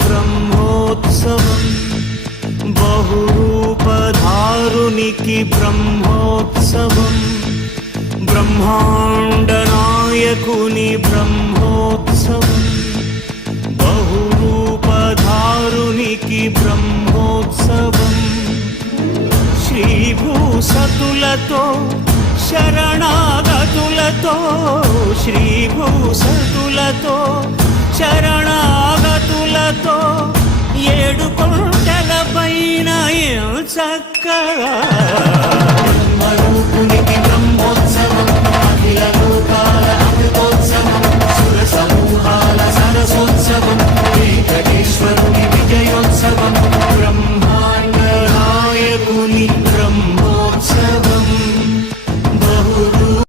బ్రహ్మోత్సవం బహురూపధారునికి బ్రహ్మోత్సవం బ్రహ్మాండ నాయకుని బ్రహ్మోత్సవం బహురూపధారునికి బ్రహ్మోత్సవం శ్రీభూసతులతో శరణాగతులతో శ్రీభూసతులతో శరణాగతులతో ఏడు కొండల పైన చక్కగా బ్రహ్మరూపునికి